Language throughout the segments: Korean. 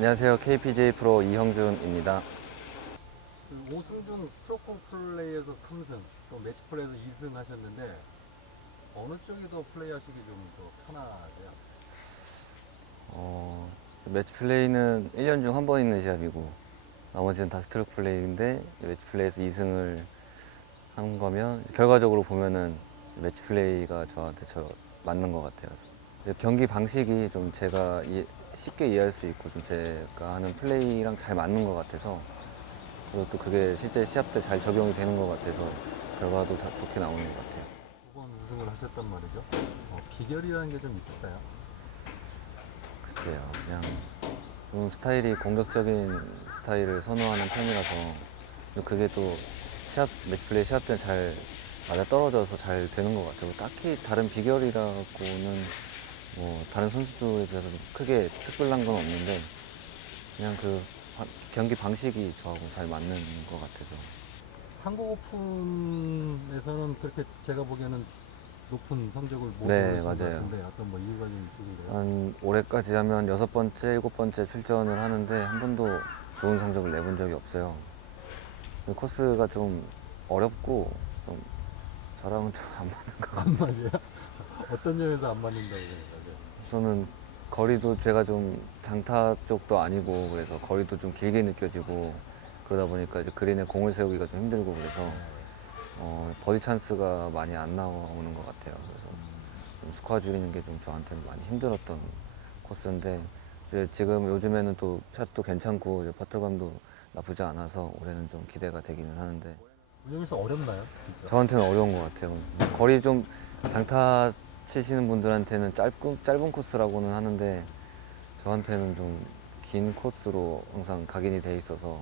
안녕하세요. KPJ 프로 이형준입니다. 그 오승준 스트로크 플레이에서 3승, 또 매치 플레이에서 2승 하셨는데 어느 쪽이 더 플레이하시기 좀 더 편하세요? 어, 매치 플레이는 1년 중 한 번 있는 시합이고 나머지는 다 스트로크 플레이인데 매치 플레이에서 2승을 한 거면 결과적으로 보면은 매치 플레이가 저한테 저 맞는 것 같아요. 경기 방식이 좀 제가 이- 쉽게 이해할 수 있고 좀 제가 하는 플레이랑 잘 맞는 것 같아서 그리고 또 그게 실제 시합 때 잘 적용이 되는 것 같아서 결과도 다 좋게 나오는 것 같아요. 두 번 우승을 하셨단 말이죠. 어, 비결이라는 게 좀 있을까요? 글쎄요, 그냥 좀 스타일이 공격적인 스타일을 선호하는 편이라서 또 그게 또 시합 매치플레이 시합 때는 잘 맞아 떨어져서 잘 되는 것 같아요. 딱히 다른 비결이라고는 뭐 다른 선수들에 비해서 크게 특별한 건 없는데 그냥 그 바- 경기 방식이 저하고 잘 맞는 것 같아서 한국 오픈에서는 그렇게 제가 보기에는 높은 성적을 못 네, 맞아요. 같은데 어떤 뭐 이유가 좀 있으신가요? 한 올해까지 하면 여섯 번째, 일곱 번째 출전을 하는데 한 번도 좋은 성적을 내본 적이 없어요. 그 코스가 좀 어렵고 좀 저랑은 좀 안 맞는 것 같아요. 안 맞아요? 어떤 점에서 안 맞는다고 생각하세요? 우선은 거리도 제가 좀 장타 쪽도 아니고 그래서 거리도 좀 길게 느껴지고 그러다 보니까 이제 그린에 공을 세우기가 좀 힘들고 그래서 어, 버디 찬스가 많이 안 나오는 것 같아요. 그래서 좀 스코어 줄이는 게 좀 저한테는 많이 힘들었던 코스인데 이제 지금 요즘에는 또 샷도 괜찮고 이제 퍼터감도 나쁘지 않아서 올해는 좀 기대가 되기는 하는데 운영에서 어렵나요? 진짜? 저한테는 어려운 것 같아요. 거리 좀 장타 치시는 분들한테는 짧은 짧은 코스라고는 하는데 저한테는 좀 긴 코스로 항상 각인이 돼 있어서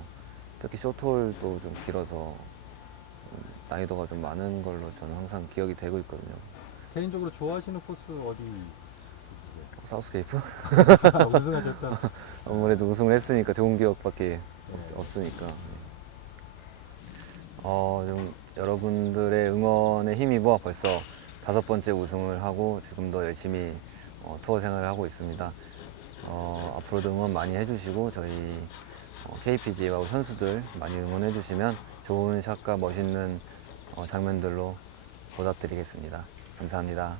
특히 쇼트홀도 좀 길어서 좀 난이도가 좀 많은 걸로 저는 항상 기억이 되고 있거든요. 개인적으로 좋아하시는 코스 어디 사우스케이프? 있으세요? 우승하셨던 아무래도 우승을 했으니까 좋은 기억밖에 네. 없, 없으니까. 어, 좀 여러분들의 응원에 힘입어 벌써 다섯 번째 우승을 하고 지금도 열심히 어, 투어 생활을 하고 있습니다. 어, 앞으로도 응원 많이 해주시고 저희 어, KPGA 선수들 많이 응원해 주시면 좋은 샷과 멋있는 어, 장면들로 보답드리겠습니다. 감사합니다.